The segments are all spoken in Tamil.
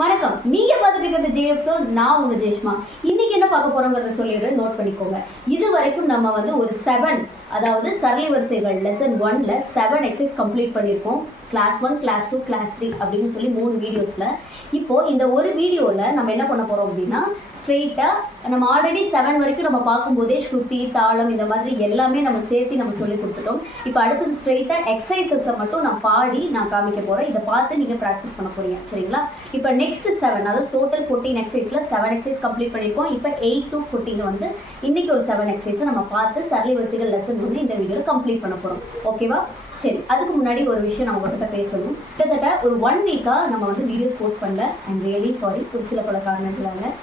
வணக்கம், நீங்க பார்த்துட்டு இருக்கிறது ஜேஎஃப்ஸோ, நான் உங்க ஜெயஷ்மா. இன்னைக்கு என்ன பார்க்க போறோங்கிறத சொல்லிடுறேன், நோட் பண்ணிக்கோங்க. இது வரைக்கும் நம்ம வந்து ஒரு 7, அதாவது சரளி வரிசைகள் லெசன் 1ல 7 எக்ஸசைஸ் கம்ப்ளீட் பண்ணியிருக்கோம். கிளாஸ் 1, கிளாஸ் 2, கிளாஸ் 3 அப்படின்னு சொல்லி 3 வீடியோஸில். இப்போ இந்த ஒரு வீடியோவில் நம்ம என்ன பண்ண போகிறோம் அப்படின்னா, ஸ்ட்ரெயிட்டாக நம்ம ஆல்ரெடி 7 வரைக்கும் நம்ம பார்க்கும்போதே ஸ்ருதி, தாளம் இந்த மாதிரி எல்லாமே நம்ம சேர்த்து நம்ம சொல்லி கொடுத்துட்டோம். இப்போ அடுத்தது ஸ்ட்ரெயிட்டாக எக்ஸசைசஸை மட்டும் நான் பாடி நான் காமிக்க போகிறேன். இதை பார்த்து நீங்கள் ப்ராக்டிஸ் பண்ண போகிறீங்க, சரிங்களா? இப்போ நெக்ஸ்ட் 7, அதாவது டோட்டல் 14 எக்ஸசைஸில் 7 எக்ஸசைஸ் கம்ப்ளீட் பண்ணியிருக்கோம். இப்போ 8 to 14 வந்து இன்னைக்கு ஒரு 7 எக்ஸசைஸை நம்ம பார்த்து சரளி வரிசைகள் லெசன் வந்து இந்த வீடியோவில் கம்ப்ளீட் பண்ண போகிறோம். ஓகேவா? சரி, அதுக்கு முன்னாடி ஒரு விஷயம் நான் உங்கள்கிட்ட பேசணும். கிட்டத்தட்ட ஒரு 1 வீக்காக நம்ம வந்து வீடியோஸ் போஸ்ட் பண்ணல. ஐம் ரியலி சாரி, ஒரு சில பல காரணங்களால்.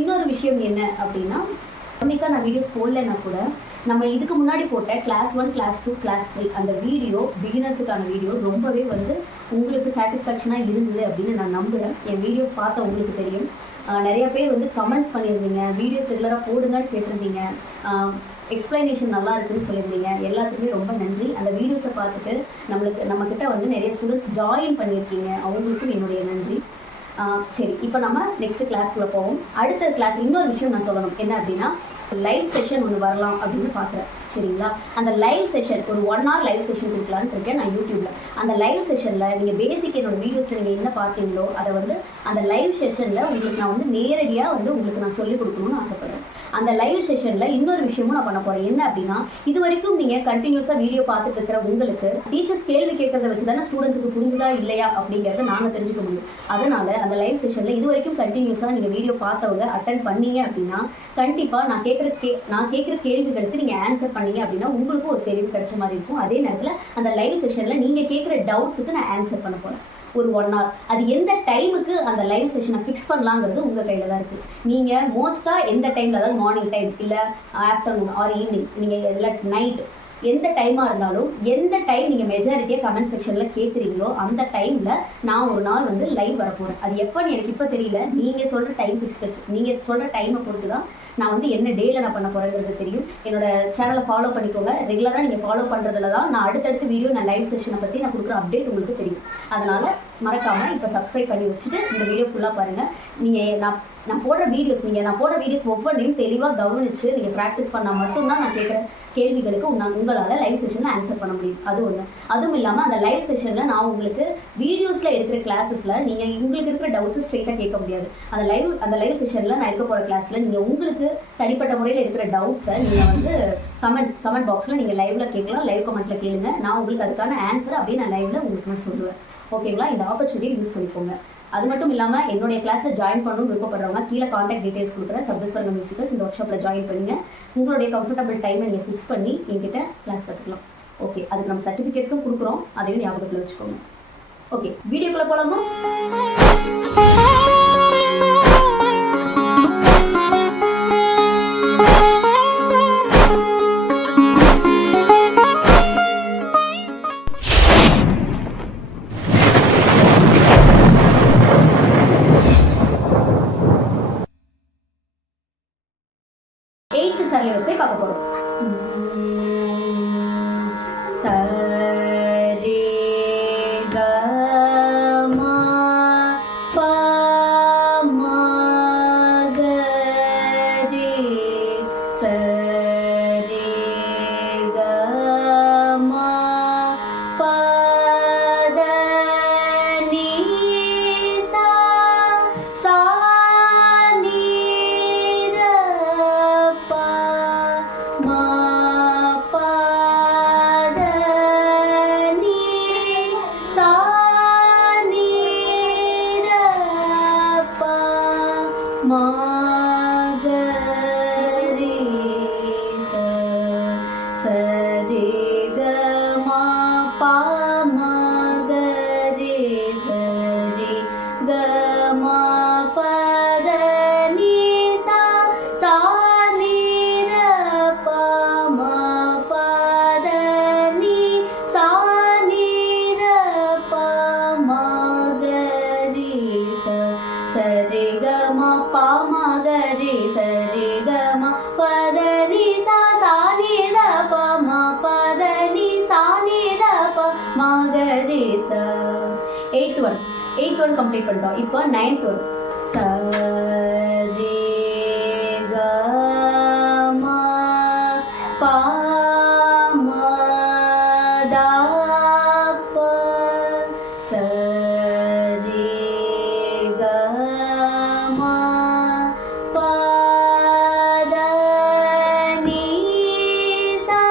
இன்னொரு விஷயம் என்ன அப்படின்னா, 1 வீக்காக நான் வீடியோஸ் போடலைன்னா கூட நம்ம இதுக்கு முன்னாடி போட்ட கிளாஸ் 1, கிளாஸ் 2, கிளாஸ் 3 அந்த வீடியோ, பிகினர்ஸுக்கான வீடியோ ரொம்பவே வந்து உங்களுக்கு சாட்டிஸ்ஃபேக்ஷனாக இருந்தது அப்படின்னு நான் நம்புகிறேன். என் வீடியோஸ் பார்த்த உங்களுக்கு தெரியும். நிறைய பேர் வந்து கமெண்ட்ஸ் பண்ணியிருந்தீங்க, வீடியோஸ் ரெகுலராக போடுங்கன்னு கேட்டிருந்தீங்க, எக்ஸ்பிளனேஷன் நல்லா இருக்குன்னு சொல்லியிருந்தீங்க. எல்லாத்துக்குமே ரொம்ப நன்றி. அந்த வீடியோஸை பார்த்துட்டு நம்மக்கிட்ட வந்து நிறைய ஸ்டூடெண்ட்ஸ் ஜாயின் பண்ணியிருக்கீங்க, அவங்களுக்கும் என்னுடைய நன்றி. சரி, இப்போ நம்ம நெக்ஸ்ட் கிளாஸ்க்குள்ளே போவோம். அடுத்த கிளாஸ் இன்னொரு விஷயம் நான் சொல்லணும். என்ன அப்படின்னா, லைவ் செஷன் ஒன்று வரலாம் அப்படின்னு பார்க்குறேன், சரிங்களா? அந்த லைவ் செஷன் ஒரு 1 hour லைவ் செஷன் கொடுக்கலான்னு இருக்கேன் நான் யூடியூப்பில். அந்த லைவ் செஷனில் நீங்கள் பேசிக் என்னோட வீடியோஸில் நீங்கள் என்ன பார்த்தீங்களோ அதை வந்து அந்த லைவ் செஷனில் உங்களுக்கு நான் வந்து நேரடியாக வந்து உங்களுக்கு நான் சொல்லிக் கொடுக்கணும்னு ஆசைப்பட்றேன். அந்த லைவ் செஷனில் இன்னொரு விஷயமும் நான் பண்ண போகிறேன். என்ன அப்படின்னா, இது வரைக்கும் நீங்கள் கண்டினியூஸாக வீடியோ பார்த்துட்டு இருக்கிற உங்களுக்கு டீச்சர்ஸ் கேள்வி கேட்கறத வச்சு தானே ஸ்டூடெண்ட்ஸுக்கு புரிஞ்சுதா இல்லையா அப்படிங்கிறத நாங்கள் தெரிஞ்சுக்க முடியும். அதனால் அந்த லைவ் செஷனில் இது வரைக்கும் கண்டினியூஸாக நீங்கள் வீடியோ பார்த்தவங்க அட்டன் பண்ணீங்க அப்படின்னா, கண்டிப்பாக நான் கேட்குற கேள்விகளுக்கு நீங்கள் ஆன்சர் பண்ணீங்க அப்படின்னா உங்களுக்கும் ஒரு தெளிவு கிடைச்ச மாதிரி இருக்கும். அதே நேரத்தில் அந்த லைவ் செஷனில் நீங்கள் கேட்குற டவுட்ஸுக்கு நான் ஆன்சர் பண்ண போகிறேன். ஒரு 1 hour. அது எந்த டைமுக்கு அந்த லைவ் செஷனை ஃபிக்ஸ் பண்ணலாங்கிறது உங்கள் கையில் தான் இருக்குது. நீங்கள் மோஸ்ட்டாக எந்த டைமில், அதாவது மார்னிங் டைம் இல்லை ஆஃப்டர்நூன் ஆர் ஈவினிங், நீங்கள் இல்லை நைட், எந்த டைமாக இருந்தாலும் எந்த டைம் நீங்கள் மெஜாரிட்டியாக கமெண்ட் செக்ஷனில் கேட்குறீங்களோ அந்த டைமில் நான் ஒரு நாள் வந்து லைவ் வரப்போகிறேன். அது எப்போன்னு எனக்கு இப்போ தெரியல. நீங்கள் சொல்கிற டைம் ஃபிக்ஸ் வச்சு, நீங்கள் சொல்கிற டைமை பொறுத்து தான் நான் வந்து என்ன டேயில் நான் பண்ண போகிறேங்கிறது தெரியும். என்னோட சேனலை ஃபாலோ பண்ணிக்கோங்க. ரெகுலராக நீங்கள் ஃபாலோ பண்ணுறதுல தான் நான் அடுத்தடுத்த வீடியோ, நான் லைவ் செஷனை பற்றி நான் கொடுக்குற அப்டேட் உங்களுக்கு தெரியும். அதனால் மறக்காமல் இப்போ சப்ஸ்கிரைப் பண்ணி வச்சுட்டு இந்த வீடியோ ஃபுல்லாக பாருங்கள். நீங்கள் நான் போடுற வீடியோஸ் ஒவ்வொன்றையும் தெளிவாக கவனித்து நீங்கள் ப்ராக்டிஸ் பண்ணால் மட்டும்தான் நான் கேட்குற கேள்விகளுக்கு உங்களால் லைவ் செஷனில் ஆன்சர் பண்ண முடியும். அது ஒன்று. அதுவும் இல்லாமல் அந்த லைவ் செஷனில் நான் உங்களுக்கு வீடியோஸில் இருக்கிற கிளாஸஸில் நீங்கள் உங்களுக்கு இருக்கிற டவுட்ஸு ஸ்ட்ரெயிட்டாக கேட்க முடியாது. அந்த லைவ் செஷனில் நான் இருக்க போகிற கிளாஸில் நீங்கள் உங்களுக்கு தனிப்பட்ட முறையில் இருக்கிற டவுட்ஸை நீங்கள் வந்து கமெண்ட் பாக்ஸில் நீங்கள் லைவில் கேட்கலாம். லைவ் கமெண்ட்டில் கேளுங்க. நான் உங்களுக்கு அதுக்கான ஆன்சர் அப்படியே நான் லைவில் உங்களுக்கு நான் சொல்லுவேன். ஓகேங்களா? இந்த ஆப்பர்ச்சுனிட்டியை யூஸ் பண்ணிக்கோங்க. அது மட்டும் இல்லாமல் என்னுடைய கிளாஸில் ஜாயின் பண்ணணும்னு விருப்பப்படுறவங்க கீழே காண்டாக்ட் டீடைல்ஸ் கொடுக்குறேன். சப்தஸ்வரம் மியூசிக்கல்ஸ் இந்த ஒர்க் ஷாப்பில் ஜாயின் பண்ணுங்க. உங்களுடைய கம்ஃபர்டபுள் டைமை நீங்கள் ஃபிக்ஸ் பண்ணி என்கிட்ட கிளாஸ் கற்றுக்கலாம். ஓகே, அதுக்கு நம்ம சர்டிஃபிகேட்ஸும் கொடுக்குறோம், அதையும் ஞாபகத்தில் வச்சுக்கோங்க. ஓகே, வீடியோக்குள்ளே போகலாமா? சரளி வரிசை பார்க்க போறோம். சரி க ம ப ம க ரி சரி க ம ப த நீ சா சா நீ ர ப ம ப த நீ சா நீ ர ப ம க ரி ச சரி க ம ப ம க ரி சரி க ம ப த நீ சா சா நீ ர ப ம ப த நீ சா நீ ர ப ம க ரி ச சரி க ம ப ம க ரி சரி க ம ப த நீ சா சா நீ ர ப ம ப த நீ சா நீ ர ப ம க ரி ச. எய்த் ஒன் கம்ப்ளீட் பண்ணிட்டோம். இப்போ 9th ஒன் சரி க ம ப ம த ப சரி க ம ப த நீ சா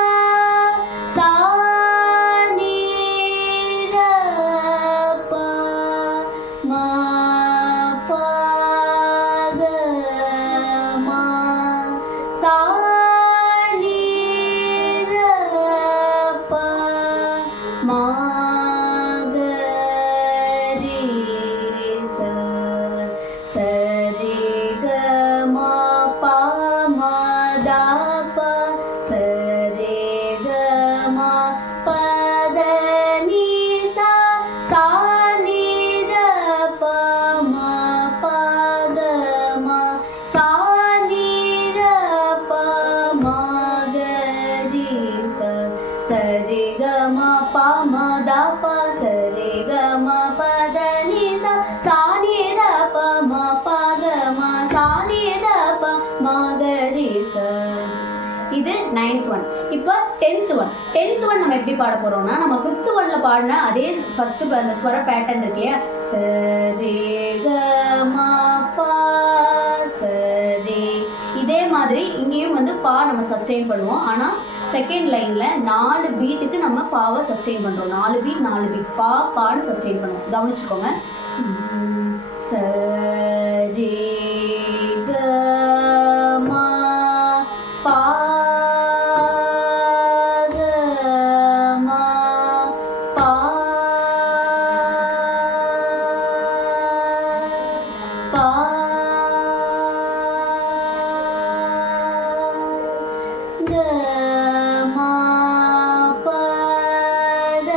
சா நீ ர ப ம ப க ம சா நீ ர ப ம க ரி ச சரி க ம ப ம த ப சரி க ம ப த நீ சா சா நீ ர ப ம ப க ம சா நீ ர ப ம க ரி ச சரி க ம ப ம த ப சரி க ம ப த நீ சா சா நீ ர ப ம ப க ம சா நீ ர ப ம க ரி ச. இது 9th ஒன். இப்போ 10th ஒன். 10th ஒன் நம்ம எப்படி பாட போறோம்னா நம்ம 5th ஒன்ல பாடின அதே ஃபர்ஸ்ட் அந்த ஸ்வர பேட்டர்ன் இருக்கு இல்லையா, சரி க ம ப சரி, இதே மாதிரி இங்கேயும் வந்து பா நம்ம சஸ்டெயின் பண்ணுவோம். ஆனால் செகண்ட் லைன்ல 4 பீட்டுக்கு நம்ம பாவை சஸ்டெயின் பண்றோம். 4 பீட் 4 பீட் பா பான்னு சஸ்டெயின் பண்ணுவோம். கவனிச்சுக்கோங்க. சரி க ம பா க ம பா பா க ம ப த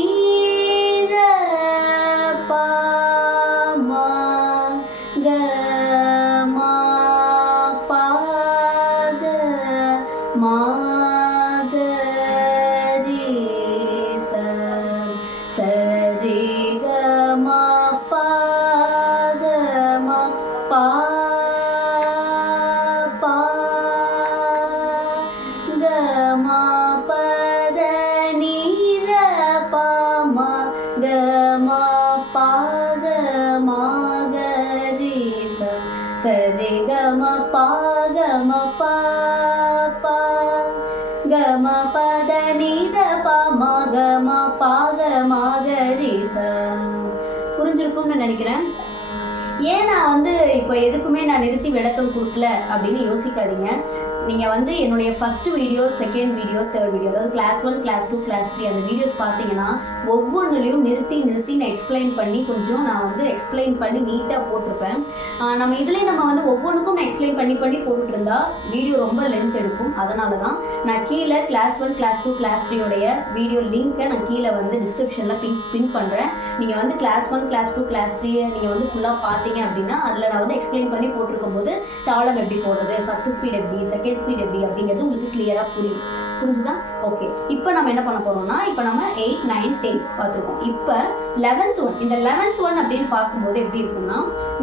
நீ ர ப ம க ம ப க ம க ரி ச சரி க ம ப க ம ப ப க ம ப த நீ ர ப ம க ம ப க ம க ரி ச சரி க ம ப க ம ப ப க ம ப த நீ ர ப ம க ம ப க ம க ரி ச. புரிஞ்சிருக்கும்னு நினைக்கிறேன். ஏன் நான் வந்து இப்போ எதுக்குமே நான் நிறுத்தி விளக்கம் கொடுக்கல அப்படின்னு யோசிக்காதீங்க. நீங்கள் வந்து என்னுடைய first video, second video, third video, அதாவது கிளாஸ் 1, கிளாஸ் 2, கிளாஸ் 3 அந்த வீடியோஸ் பார்த்தீங்கன்னா ஒவ்வொன்றுலையும் நிறுத்தி நான் எக்ஸ்பிளைன் பண்ணி கொஞ்சம் நான் வந்து எக்ஸ்பிளைன் பண்ணி நீட்டாக போட்டிருப்பேன். நம்ம இதுலேயே நம்ம வந்து ஒவ்வொன்றுக்கும் நான் எக்ஸ்பிளைன் பண்ணி போட்டுட்டு இருந்தா வீடியோ ரொம்ப லென்த் எடுக்கும். அதனால தான் நான் கீழே கிளாஸ் 1, கிளாஸ் 2, கிளாஸ் 3 உடைய வீடியோ லிங்க்கை நான் கீழே வந்து டிஸ்கிரிப்ஷனில் பின் பண்ணுறேன். நீங்கள் வந்து கிளாஸ் 1, கிளாஸ் 2, கிளாஸ் 3 நீங்கள் வந்து ஃபுல்லாக பார்த்தீங்க அப்படின்னா அதில் நான் வந்து எக்ஸ்பிளைன் பண்ணி போட்டிருக்கும் போது தாளம் எப்படி போடுறது, ஃபர்ஸ்ட் ஸ்பீட் எப்படி, செகண்ட் ஸ்பீட் எப்படி அப்படிங்கிறது உங்களுக்கு கிளியராக புரிஞ்சுதா? ஓகே, இப்போ நம்ம என்ன பண்ண போறோம்னா இப்போ நம்ம 8, 9, 10 பார்த்துருக்கோம். இப்போ 11th ஒன். இந்த 11th ஒன் அப்படின்னு பார்க்கும்போது எப்படி இருக்குன்னா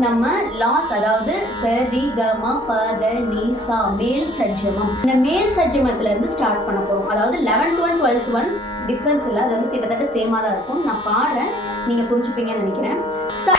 நம்ம லாஸ்ட், அதாவது சரி க ம ப த நீ சா மேல் சட்ஜமம், இந்த மேல் சட்ஜமத்துல இருந்து ஸ்டார்ட் பண்ண போறோம். அதாவது 11th one 12th one difference இல்லை, அது வந்து கிட்டத்தட்ட சேமாக தான் இருக்கும். நான் பாடுறேன், நீங்க புரிஞ்சுப்பீங்கன்னு நினைக்கிறேன். சா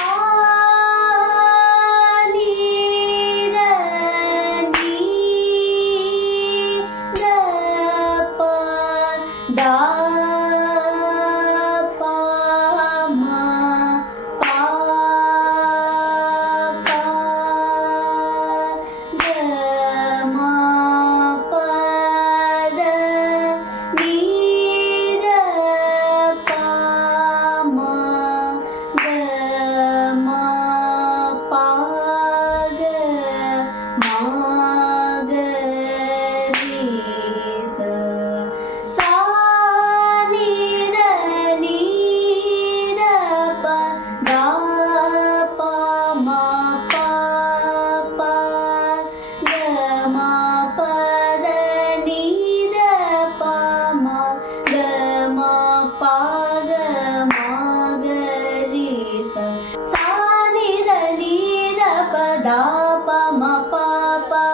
ni da ni da pa da pa ma pa pa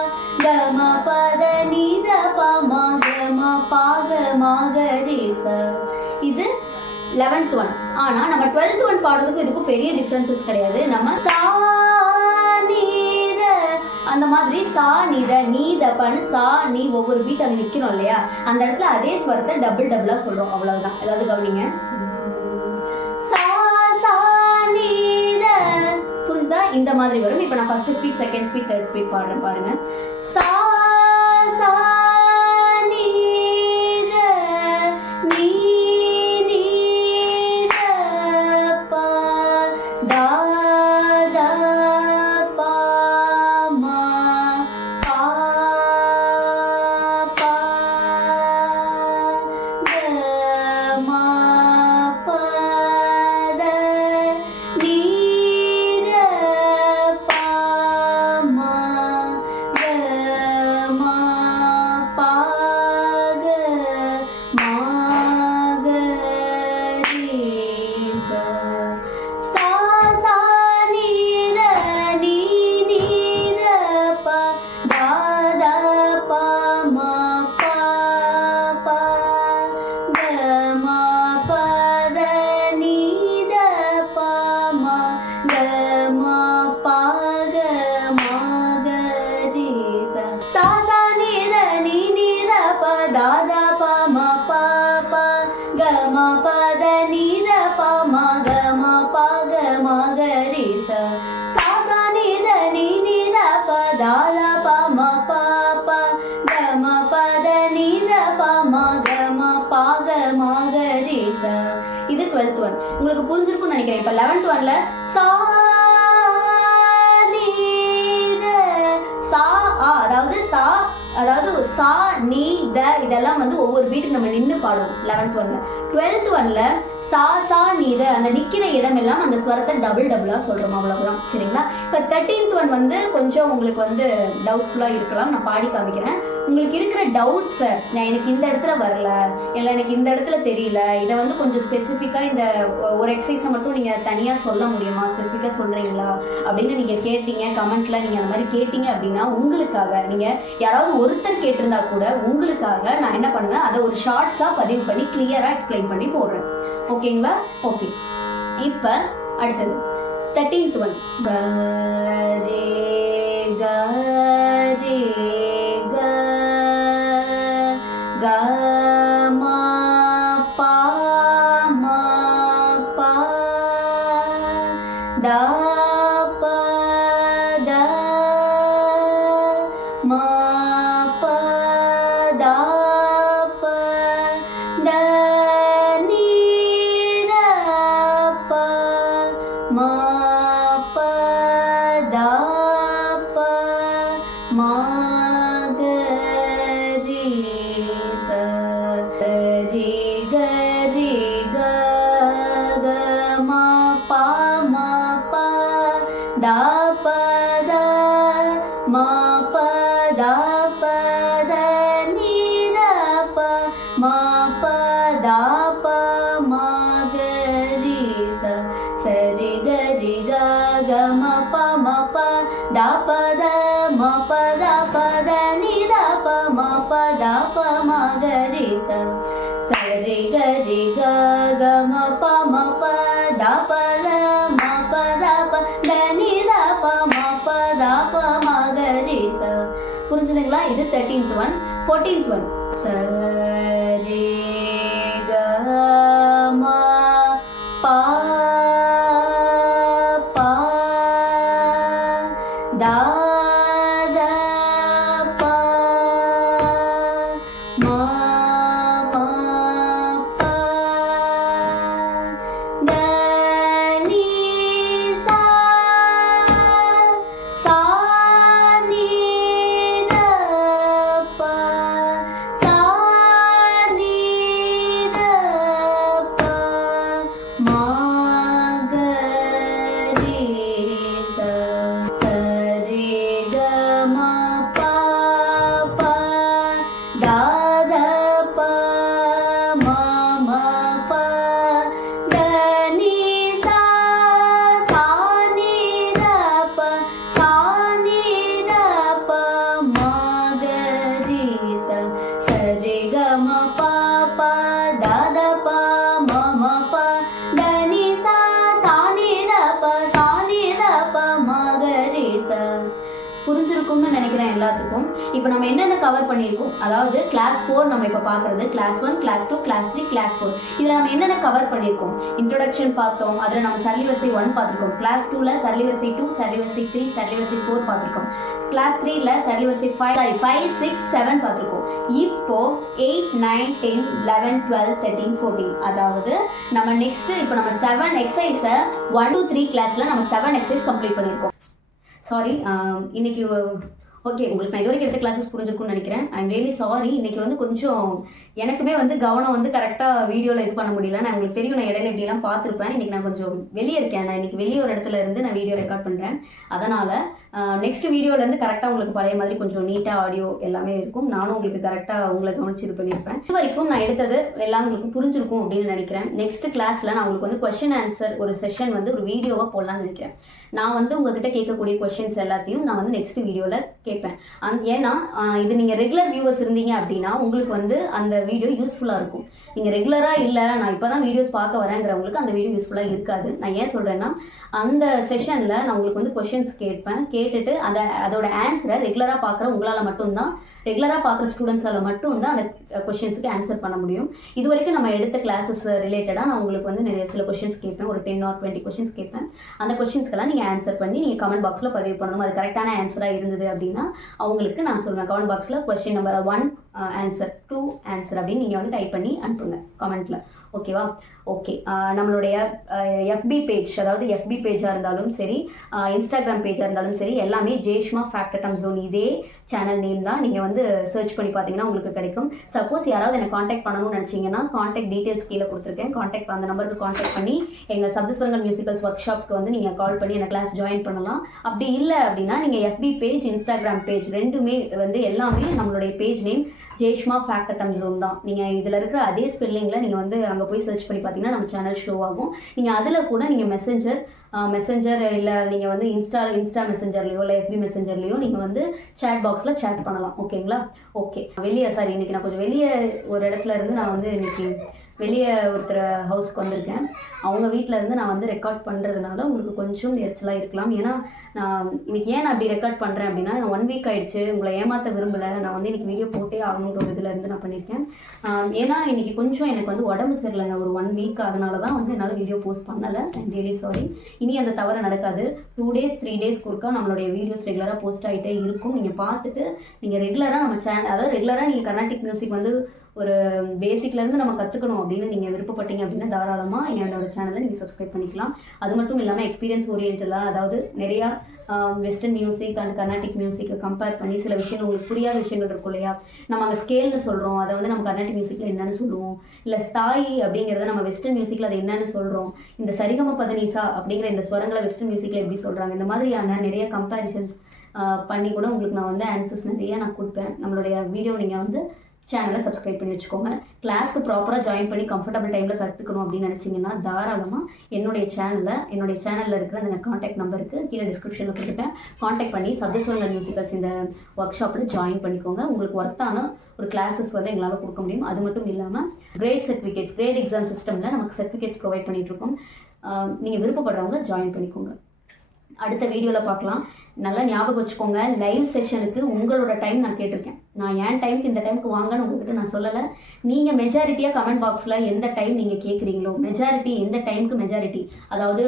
ga ma pa da ni da pa ma ga ma pa ga ma ga re sa. இது 11th one. ஆனா நம்ம 12th one பாடுறதுக்கு இதுக்கு பெரிய டிஃபரன்சஸ் கிடையாது. நம்ம சா நீ த அந்த மாதிரி சா நீ த நீ த பன்னு சா நீ ஒவ்வொரு பீட் அங்க நிக்கணும் இல்லையா, அந்த இடத்துல அதே ஸ்வரத்தை டபுளா சொல்றோம், அவ்வளவுதான். ஏதாவது கவனிங்க. சா சா நீ த புரியுதா? இந்த மாதிரி வரும். இப்போ நான் first speed, second speed, third speed பாடுறேன் பாருங்க. சா சா நீ த நீ இது 12th one. உங்களுக்கு புரிஞ்சிருக்கும்னு நினைக்கிறேன். இப்ப 11th oneல சா நீ த சா அதாவது சா அதாவது சா நீ த இதெல்லாம் வந்து ஒவ்வொரு பீட்டுக்கு நம்ம நின்று பாடுவோம் 11th oneல. 12th oneல சா சா நீ த அந்த நிக்கிற இடம் எல்லாம் அந்த ஸ்வரத்தை டபுளா சொல்றோம், அவ்வளவுதான். சரிங்களா? இப்ப 13th one வந்து கொஞ்சம் உங்களுக்கு வந்து டவுட்ஃபுல்லா இருக்கலாம், நான் பாடி காமிக்கிறேன். உங்களுக்கு இருக்கிற டவுட்ஸ், எனக்கு இந்த இடத்துல வரல, இல்லை எனக்கு இந்த இடத்துல தெரியல, இதை வந்து கொஞ்சம் ஸ்பெசிஃபிக்காக இந்த ஒரு எக்ஸசைஸை மட்டும் நீங்கள் தனியாக சொல்ல முடியுமா, ஸ்பெசிஃபிக்காக சொல்கிறீங்களா அப்படின்னு நீங்கள் கேட்டீங்க, கமெண்ட்டில் நீங்கள் அந்த மாதிரி கேட்டீங்க அப்படின்னா உங்களுக்காக, நீங்கள் யாராவது ஒருத்தர் கேட்டிருந்தா கூட உங்களுக்காக நான் என்ன பண்ணுவேன், அதை ஒரு ஷார்ட்ஸாக பதிவு பண்ணி கிளியராக எக்ஸ்பிளைன் பண்ணி போடுறேன். ஓகேங்களா? ஓகே. இப்போ அடுத்தது 13th one. க ரே க ரே க மா பா மா பா தா ப த மா ப தா ப த நீ த ப மா ப தா ப மா சரி கரி க க ம ப ம ப த ப த ம ப த ப த நி த ப ம ப த ப ம க ரி ச. புரிஞ்சுதுங்களா? இது 13th one. 14th one. சரி க ம ப ப த சரி புரிஞ்சிருக்கும்னு நினைக்கிறேன் எல்லாத்துக்கும். இப்போ நம்ம என்னென்ன கவர் பண்ணியிருக்கோம், அதாவது கிளாஸ் 4 நம்ம இப்போ பார்க்குறது கிளாஸ் 1, கிளாஸ் 2, கிளாஸ் 3, கிளாஸ் 4. இதில் நம்ம என்னென்ன கவர் பண்ணியிருக்கோம், இன்ட்ரோடக்ஷன் பார்த்தோம், அதில் நம்ம சரளி வரிசை 1 பார்த்துருக்கோம், கிளாஸ் 2ல் சரளி வரிசை 2, சரளி வரிசை 3, சரளி வரிசை 4 பார்த்துருக்கோம், கிளாஸ் 3ல் சரளி வரிசை 5, 6, 7 பார்த்துருக்கோம். இப்போ 8, 9, 10, 11, 12, 13, 14, அதாவது நம்ம நெக்ஸ்ட் இப்போ நம்ம 7 எக்ஸசைஸை 1 to 3 கிளாஸில் நம்ம 7 எக்ஸசைஸ் கம்ப்ளீட் பண்ணியிருக்கோம். சாரி, இன்னைக்கு ஓகே, உங்களுக்கு நான் இது வரைக்கும் எடுத்த கிளாஸஸ் புரிஞ்சிருக்கும்னு நினைக்கிறேன். I'm really sorry. இன்னைக்கு வந்து கொஞ்சம் எனக்குமே வந்து கவனம் வந்து கரெக்டாக வீடியோவில் இது பண்ண முடியல. நான் உங்களுக்கு தெரியும், நான் இடையில இப்படிலாம் பார்த்துருப்பேன். இன்னைக்கு நான் கொஞ்சம் வெளியே இருக்கேன். நான் இன்னைக்கு வெளியே ஒரு இடத்துல இருந்து நான் வீடியோ ரெக்கார்ட் பண்ணுறேன். அதனால் நெக்ஸ்ட் வீடியோலேருந்து கரெக்டாக உங்களுக்கு பழைய மாதிரி கொஞ்சம் நீட்டாக ஆடியோ எல்லாமே இருக்கும். நானும் உங்களுக்கு கரெக்டாக உங்களை கவனிச்சு இது பண்ணியிருப்பேன். இது வரைக்கும் நான் எடுத்தது எல்லாம் உங்களுக்கு புரிஞ்சிருக்கும் அப்படின்னு நினைக்கிறேன். நெக்ஸ்ட் கிளாஸில் நான் உங்களுக்கு வந்து கொஸ்டின் ஆன்சர் ஒரு செஷன் வந்து ஒரு வீடியோவாக போடலான்னு நினைக்கிறேன். நான் வந்து உங்ககிட்ட கேட்கக்கூடிய கொஸ்டின்ஸ் எல்லாத்தையும் நான் வந்து நெக்ஸ்ட் வீடியோவில் கேட்பேன். ஏன்னா இது நீங்கள் ரெகுலர் வியூவர்ஸ் இருந்தீங்க அப்படின்னா உங்களுக்கு வந்து அந்த வீடியோ யூஸ்ஃபுல்லாக இருக்கும். நீங்கள் ரெகுலராக இல்லை, நான் இப்போ தான் வீடியோஸ் பார்க்க வரேங்கிறவங்களுக்கு அந்த வீடியோ யூஸ்ஃபுல்லாக இருக்காது. நான் ஏன் சொல்கிறேன்னா, அந்த செஷனில் நான் உங்களுக்கு வந்து கொஷின்ஸ் கேட்டுட்டு அதோட ஆன்சரை ரெகுலராக பார்க்குற உங்களால் மட்டும்தான், ரெகுலராக பார்க்குற ஸ்டூடெண்ட்ஸால் மட்டும்தான் அந்த கொஷின்ஸுக்கு ஆன்சர் பண்ண முடியும். இது வரைக்கும் நம்ம எடுத்த கிளாஸஸ் ரிலேட்டடாக நான் உங்களுக்கு வந்து நிறைய சில கொஷின்ஸ் கேட்பேன். ஒரு 10 or 20 கொஷின்ஸ் கேட்பேன். அந்த கொஷின்ஸ்க்கெல்லாம் நீங்கள் ஆன்சர் பண்ணி நீங்கள் கமெண்ட் பாக்ஸில் பதிவு பண்ணணும். அது கரெக்டான ஆன்சராக இருந்தது அப்படின்னா அவங்களுக்கு நான் சொல்லுவேன், கமெண்ட் பாக்ஸில் கொஸ்டின் நம்பர் 1 ஆன்சர், 2 ஆன்சர் அப்படின்னு நீங்கள் வந்து டைப் பண்ணி அனுப்புங்க கமெண்ட்டில். ஓகேவா? ஓகே, நம்மளுடைய எஃபி பேஜ், அதாவது எஃபி பேஜாக இருந்தாலும் சரி, இன்ஸ்டாகிராம் பேஜாக இருந்தாலும் சரி, எல்லாமே ஜேஷ்மா ஃபேக்டடம் ஜோன் இதே சேனல் நேம் தான். நீங்கள் வந்து சர்ச் பண்ணி பார்த்தீங்கன்னா உங்களுக்கு கிடைக்கும். சப்போஸ் யாராவது என்னை காண்டாக்ட் பண்ணணும்னு நினச்சிங்கன்னா காண்டாக்ட் டீட்டெயில்ஸ் கீழே கொடுத்துருக்கேன். காண்டாக்ட் அந்த நம்பருக்கு காண்டாக்ட் பண்ணி எங்கள் சப்தஸ்வரங்கள் மியூசிக்கல்ஸ் ஒர்க் ஷாப்க்கு வந்து நீங்கள் கால் பண்ணி என்ன கிளாஸ் ஜாயின் பண்ணலாம். அப்படி இல்லை அப்படின்னா நீங்கள் எஃபி பேஜ், இன்ஸ்டாகிராம் பேஜ் ரெண்டுமே வந்து எல்லாமே நம்மளுடைய பேஜ் நேம் ஜேஷ்மா ஃபேக்டடம் ஜோன் தான். நீங்கள் இதில் இருக்கிற அதே ஸ்பெல்லிங்கில் நீங்கள் வந்து அங்கே போய் சர்ச் பண்ணி பார்த்தீங்கன்னா நம்ம சேனல் ஷோ ஆகும். நீங்கள் அதில் கூட நீங்கள் மெசஞ்சர் இல்லை நீங்கள் வந்து இன்ஸ்டா மெசஞ்சர்லையோ இல்லை எஃபி மெசஞ்சர்லையோ நீங்கள் வந்து சேட் பாக்ஸில் சேட் பண்ணலாம். ஓகேங்களா? ஓகே, இன்றைக்கி நான் கொஞ்சம் வெளியே ஒரு இடத்துல இருந்து நான் வந்து இன்றைக்கி வெளியே ஒருத்தர் ஹவுஸ்க்கு வந்திருக்கேன். அவங்க வீட்டில் இருந்து நான் வந்து ரெக்கார்ட் பண்ணுறதுனால உங்களுக்கு கொஞ்சம் எரிச்சலாக இருக்கலாம். ஏன்னா நான் இன்றைக்கி ஏன் நான் அப்படி ரெக்கார்ட் பண்ணுறேன் அப்படின்னா, நான் 1 வீக் ஆகிடுச்சு, உங்களை ஏமாற்ற விரும்பலை. நான் வந்து இன்றைக்கி வீடியோ போட்டே ஆகணுன்ற ஒரு இதில் இருந்து நான் பண்ணியிருக்கேன். ஏன்னா இன்றைக்கி கொஞ்சம் எனக்கு வந்து உடம்பு சரியில்லைங்க, ஒரு 1 வீக். அதனால தான் வந்து என்னால் வீடியோ போஸ்ட் பண்ணலை. I'm really sorry. இனி அந்த தவறு நடக்காது. 2 days 3 days ஒருக்கா நம்மளுடைய வீடியோஸ் ரெகுலராக போஸ்ட் ஆகிட்டே இருக்கும். நீங்கள் பார்த்துட்டு நீங்கள் ரெகுலராக நம்ம சேனல், அதாவது ரெகுலராக நீங்கள் கர்நாடிக் மியூசிக் வந்து ஒரு பேசிக்லேருந்து நம்ம கற்றுக்கணும் அப்படின்னு நீங்கள் விருப்பப்பட்டீங்க அப்படின்னா தாராளமாக என்னோட சேனலை நீங்கள் சப்ஸ்கிரைப் பண்ணிக்கலாம். அது மட்டும் இல்லாமல் எக்ஸ்பீரியன்ஸ் ஓரியன்டலாக, அதாவது நிறையா வெஸ்டர்ன் மியூசிக் அண்ட் கர்நாடிக் மியூசிக்கை கம்பேர் பண்ணி சில விஷயங்கள் உங்களுக்கு புரியாத விஷயங்கள் இருக்கும் இல்லையா, நம்ம அங்கே ஸ்கேல்னு சொல்கிறோம், அதை வந்து நம்ம கர்நாடிக் மியூசிக்கில் என்னென்னு சொல்லுவோம், இல்லை ஸ்தாயி அப்படிங்கிறத நம்ம வெஸ்டர்ன் மியூசிக்கில் அதை என்னென்னு சொல்கிறோம், இந்த சரிகம பதனிசா அப்படிங்கிற இந்த ஸ்வரங்களை வெஸ்டர்ன் மியூசிக்கில் எப்படி சொல்கிறாங்க, இந்த மாதிரியான நிறைய கம்பேரிசன்ஸ் பண்ணி கூட உங்களுக்கு நான் வந்து ஆன்சர்ஸ் நிறைய நான் கொடுப்பேன். நம்மளுடைய வீடியோ நீங்கள் வந்து சேனலை சப்ஸ்கிரைப் பண்ணி வச்சுக்கோங்க. கிளாஸ்க்கு ப்ராப்பராக ஜாயின் பண்ணி கம்ஃபர்டபுள் டைமில் கற்றுக்கணும் அப்படின்னு நினச்சிங்கன்னா தாராளமாக என்னுடைய சேனலில் இருக்கிற அந்த காண்டாக்ட் நம்பருக்கு கீழே டிஸ்கிரிப்ஷனில் கொடுத்துருக்கேன். காண்டாக்ட் பண்ணி சப்தஸ்வரங்கள் மியூசிக்கல்ஸ் இந்த ஒர்க் ஷாப்பில் ஜாயின் பண்ணிக்கோங்க. உங்களுக்கு ஒர்த்தான ஒரு கிளாஸஸ் வந்து எங்களால் கொடுக்க முடியும். அது மட்டும் இல்லாமல் கிரேட் எக்ஸாம் சிஸ்டமில் நமக்கு சர்டிஃபிகேட்ஸ் ப்ரொவைட் பண்ணிகிட்ருக்கோம். நீங்கள் விருப்பப்படுறவங்க ஜாயின் பண்ணிக்கோங்க. அடுத்த வீடியோவில் பார்க்கலாம். நல்லா ஞாபகம் வச்சுக்கோங்க, லைவ் செஷனுக்கு உங்களோட டைம் நான் கேட்டிருக்கேன். நான் என் டைமுக்கு இந்த டைமுக்கு வாங்கன்னு உங்ககிட்ட நான் சொல்லலை. நீங்கள் மெஜாரிட்டியாக கமெண்ட் பாக்ஸில் எந்த டைம் நீங்கள் கேட்குறீங்களோ, மெஜாரிட்டி எந்த டைமுக்கு மெஜாரிட்டி, அதாவது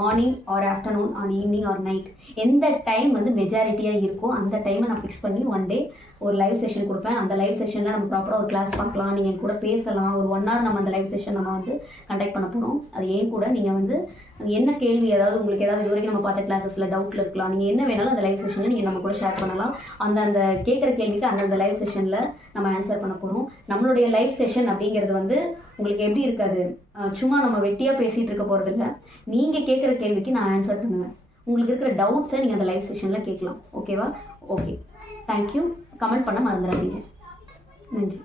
morning or afternoon or evening or night, எந்த டைம் வந்து மெஜாரிட்டியாக இருக்கோ அந்த டைமை நான் ஃபிக்ஸ் பண்ணி 1 day ஒரு லைவ் செஷன் கொடுப்பேன். அந்த லைவ் செஷனில் நம்ம ப்ராப்பராக ஒரு கிளாஸ் பார்க்கலாம், நீங்கள் கூட பேசலாம். ஒரு 1 hour நம்ம அந்த லைவ் செஷன் நம்ம வந்து கண்டக்ட் பண்ண போகிறோம். அது ஏன் கூட நீங்கள் வந்து என்ன கேள்வி, அதாவது உங்களுக்கு ஏதாவது இது வரைக்கும் நம்ம பார்த்த கிளாஸஸில் டவுட்டில் இருக்கலாம், நீங்கள் என்ன வேணாலும் அந்த லைவ் செஷனில் நீங்கள் நம்ம கூட ஷேர் பண்ணலாம். அந்த கேட்குற கேள்விக்கு அந்த லைவ் செஷனில் நம்ம ஆன்சர் பண்ண போகிறோம். நம்மளுடைய லைவ் செஷன் அப்படிங்கிறது வந்து உங்களுக்கு எப்படி இருக்காது, சும்மா நம்ம வெட்டியாக பேசிகிட்டு இருக்க போகிறது இல்லை. நீங்கள் கேட்குற கேள்விக்கு நான் ஆன்சர் பண்ணுவேன். உங்களுக்கு இருக்கிற டவுட்ஸை நீங்கள் அந்த லைவ் செஷனில் கேட்கலாம். ஓகேவா? Okay, thank you. கமெண்ட் பண்ண மறந்துடாதீங்க. நன்றி.